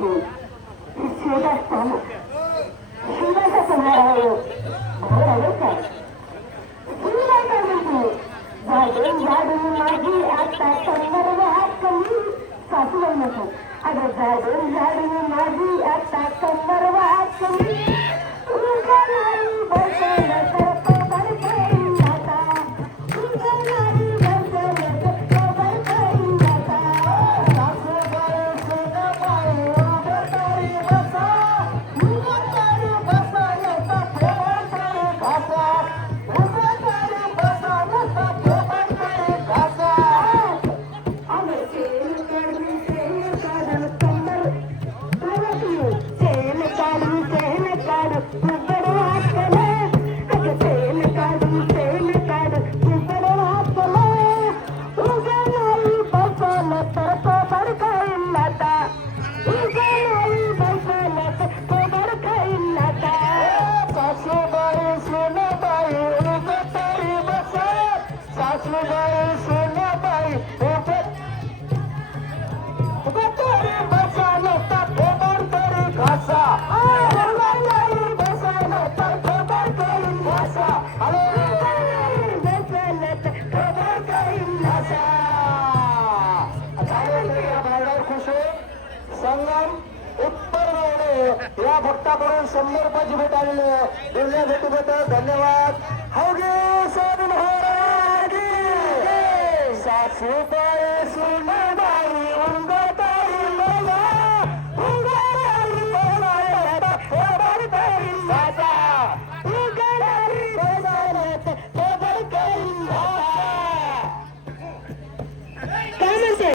होती ती शेत असताना शिवाचा तुम्हाला भाऊ का शिवाय काय म्हणते झाडून झाडून माझी आता संदर्भ हात कमी सासूबाई म्हणतात अगं झाडून झाडून माझी आता संदर्भ हात कमी उगाणारी बसल तर कबर करीन आता उगाणारी बसल तर कबर करीन आता सासूबाई सुनाबाई उगाणारी बसा उगाणारी बसल तर कबर करीन घासा उगाणारी बसल तर कबर करीन घासा अगं सेल काढून कंबर सेल काढून उघड वाचले अगं सेल काढून उघड वाचले उगाणारी बसल तर कबर करीन आता उगाणारी बसल तर कबर करीन आता सासूबाई सुनाबाई उगाणारी बसा सासूबाई सुनाबाई उगाणारी बसल तर कबर करीन घासा उगाणारी बसल तर कबर करीन घासा उगाणारी बसल तर कबर करीन घासा खुश संगम उत्तर रोवणे या भक्ताकडून 100 रुपयाची भेट आलेली आहे दिलेल्या भेटीबद्दल धन्यवाद हौगे स्वामी महाराज की जय. सासूबाई सुना